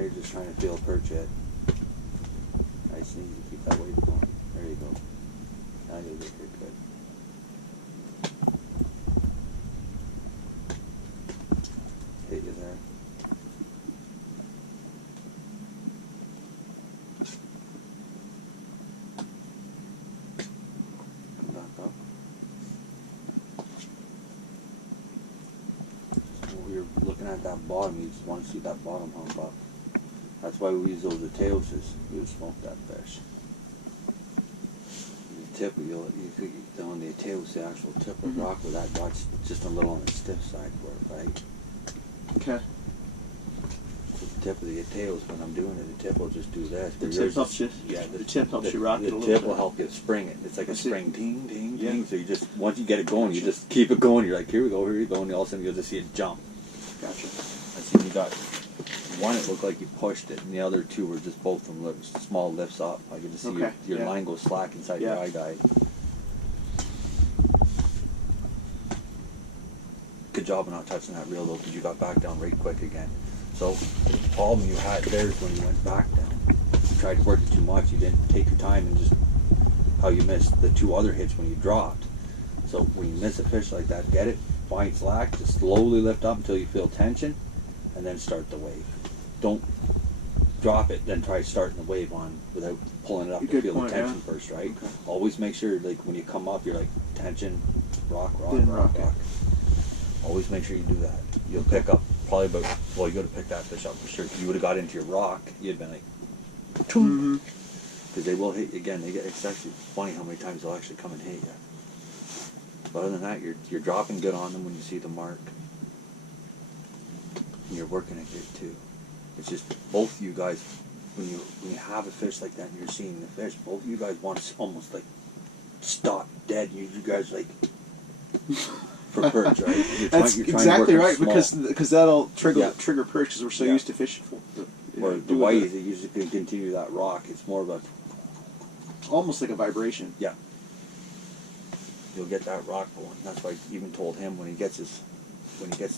You're just trying to feel a perch head. Nice and easy. Keep that weight going. There you go. Now you'll get good. Hit you there. Come back up. When you're looking at that bottom, you just want to see that bottom hump up. That's why we use those tails, is you smoke that fish. The tip, on the tails, the actual tip of the rock with that dot's just a little on the stiff side for it, right? Okay. So the tip of the tails, when I'm doing it, the tip will just do this. The tip helps you. Yeah, the tip helps you rock it a little bit. The tip will help you spring it. It's like a spring, ting, ting, ting. So you just, once you get it going, you just keep it going. You're like, here we go, and all of a sudden you'll just see it jump. Gotcha. I see you got one, it looked like you pushed it, and the other two were just both from small lifts up. I could just see your line go slack inside your eye guide. Good job of not touching that reel though, because you got back down right quick again. So the problem you had there is when you went back down. You tried to work it too much. You didn't take your time and just how you missed the two other hits when you dropped. So when you miss a fish like that, get it, find slack, just slowly lift up until you feel tension, and then start the wave. Don't drop it, then try starting the wave on without pulling it up and feel the tension first, right? Okay. Always make sure, like when you come up, you're like tension, rock, rock, rock, rock. Always make sure you do that. You'll pick up probably about, well, you got to pick that fish up for sure. If you would have got into your rock, you'd been like, because they will hit you again. It's actually funny how many times they'll actually come and hit you. But other than that, you're dropping good on them when you see the mark. And you're working it good too. It's just both you guys, when you have a fish like that and you're seeing the fish, both of you guys want to almost like stop dead. You guys like for perch, right? That's exactly right, because that'll trigger perch because we're so used to fishing for. Or the whiteys, they usually can continue that rock. It's more of a almost like a vibration. Yeah. You'll get that rock going. That's why I even told him when he gets the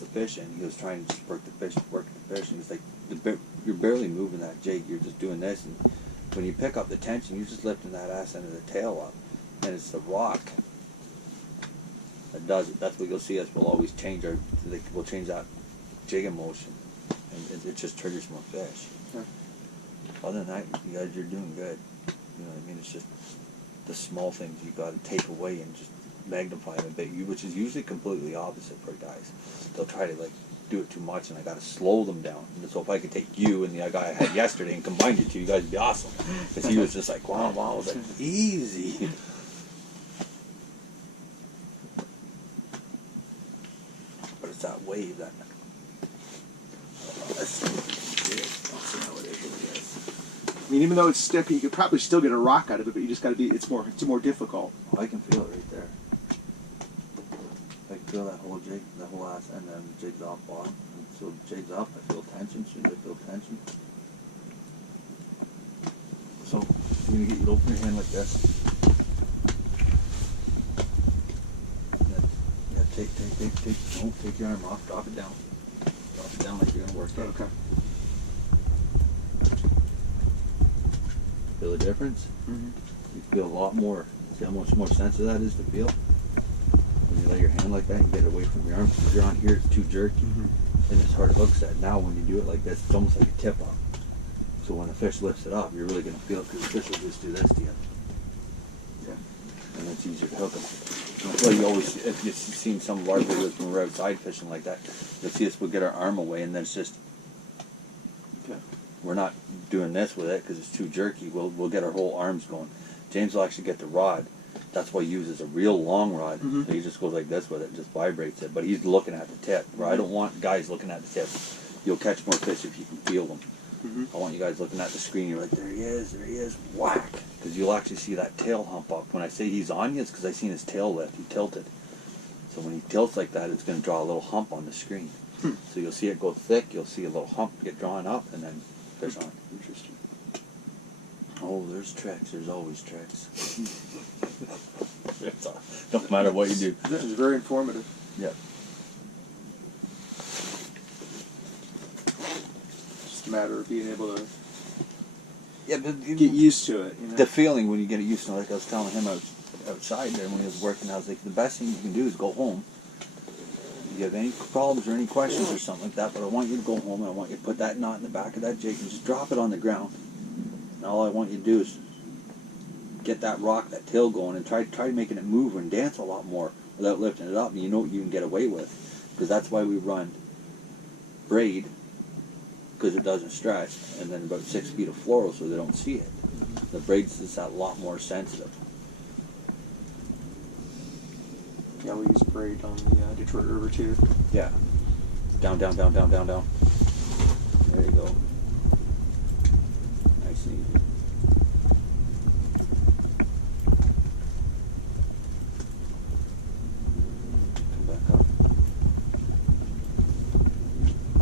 fish in, he was trying to just work the fish, and he's like, you're barely moving that jig, you're just doing this, and when you pick up the tension, you're just lifting that ass end of the tail up, and it's the rock that does it. That's what you'll see us, we'll always change we'll change that jigging motion, and it just triggers more fish. Okay. Other than that, you guys, you're doing good. You know what I mean? It's just the small things you got to take away and just magnify them a bit, which is usually completely opposite for guys. They'll try to like do it too much, and I got to slow them down. And so if I could take you and the guy I had yesterday and combine you two, you guys would be awesome. Because he was just like, wow, I was like, easy. But it's that wave that. Let's see how it is. I mean, even though it's stiff, you could probably still get a rock out of it, but you just got to be. It's more difficult. Oh, I can feel it right there. I can feel that whole jig, that whole ass end, and the jig's off bottom. And so the jig's up, I feel tension. Soon as I feel tension. So you're gonna get you to open your hand like this. Yeah, take. Don't take your arm off. Drop it down. Drop it down like you're gonna work it. Okay. Feel the difference? Mm-hmm. You feel a lot more. See how much more sensitive that is to feel? When you lay your hand like that, you get it away from your arm. If you're on here, it's too jerky. And it's hard to hook set. Now when you do it like this, it's almost like a tip up. So when the fish lifts it up, you're really going to feel it, because the fish will just do this to you. Yeah. And it's easier to hook them. Well, you always, if you've seen some of our videos when we're outside fishing like that, you'll see us, we'll get our arm away, and then it's just, we're not doing this with it because it's too jerky. We'll get our whole arms going. James will actually get the rod, that's why he uses a real long rod. Mm-hmm. So he just goes like this with it, just vibrates it. But he's looking at the tip, where I don't want guys looking at the tip. You'll catch more fish if you can feel them. Mm-hmm. I want you guys looking at the screen. You're like, there he is, whack. Because you'll actually see that tail hump up. When I say he's on you, it's because I seen his tail lift. He tilted. So when he tilts like that, it's going to draw a little hump on the screen. So you'll see it go thick. You'll see a little hump get drawn up, and then fish on. Interesting. Oh, there's tricks. There's always tricks. Don't matter what you do. That was very informative. Yep. Just a matter of being able to Get used to it. You know? The feeling when you get used to it, like I was telling him outside there when he was working, I was like, the best thing you can do is go home. If you have any problems or any questions or something like that, but I want you to go home and I want you to put that knot in the back of that jig and just drop it on the ground. And all I want you to do is get that rock, that tail going, and try making it move and dance a lot more without lifting it up. And you know what you can get away with, because that's why we run braid, because it doesn't stretch, and then about 6 feet of fluoro so they don't see it. The braid's just a lot more sensitive. Yeah, we use braid on the Detroit River too. Yeah. Down, down, down, down, down, down. There you go. Nice and easy. Come back up.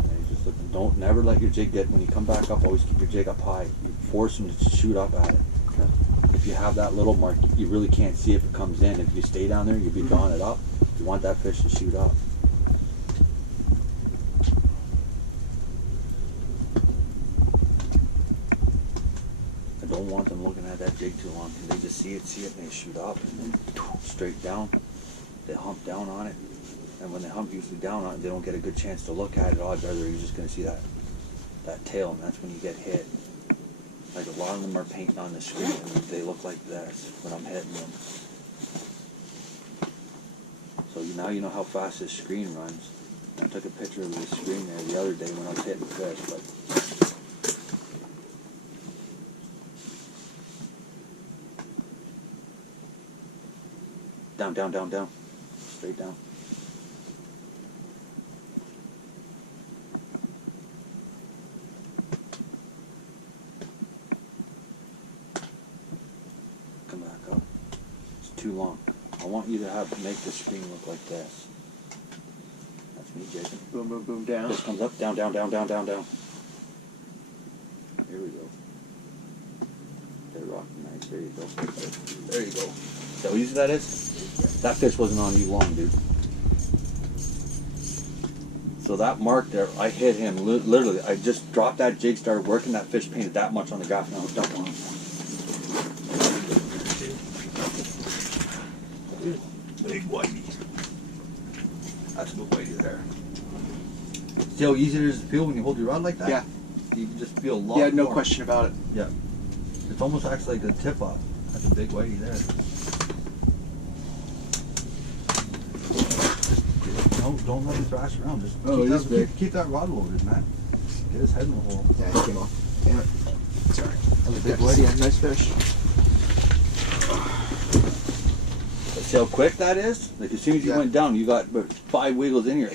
And you're just looking. Don't never let your jig get, when you come back up, always keep your jig up high. You force them to shoot up at it. Okay. If you have that little mark, you really can't see if it comes in. If you stay down there, you'll be drawing it up. You want that fish to shoot up. I don't want them looking at that jig too long, because they just see it, and they shoot up, and then straight down. They hump down on it, and when they hump usually down on it, they don't get a good chance to look at it. Odds are you're just going to see that tail, and that's when you get hit. Like a lot of them are painting on the screen, and they look like this when I'm hitting them. So now you know how fast this screen runs. I took a picture of this screen there the other day when I was hitting fish, but down, down, down, down, straight down. Come back up. It's too long. I want you to make the screen look like this. That's me, Jason. Boom, boom, boom, down. This comes up, down, down, down, down, down, down. Here we go. They're rocking nice. There you go. There you go. See how easy that is? That fish wasn't on you long, dude. So that mark there, I hit him. Literally, I just dropped that jig, started working that fish, painted that much on the graph, and I was done on him. Big whitey. That's a good whitey there. See how easy it is to feel when you hold your rod like that? Yeah. You can just feel a lot Yeah, no more. question about it. Yeah. It's almost acts like a tip up. That's a big whitey there. No, don't let him thrash around. Just keep that rod loaded, man. Get his head in the hole. Yeah, it came off. Damn it. Sorry. That was a big Yeah, whitey. yeah, nice fish. See how quick that is? Like as soon as you went down, you got about 5 wiggles in here.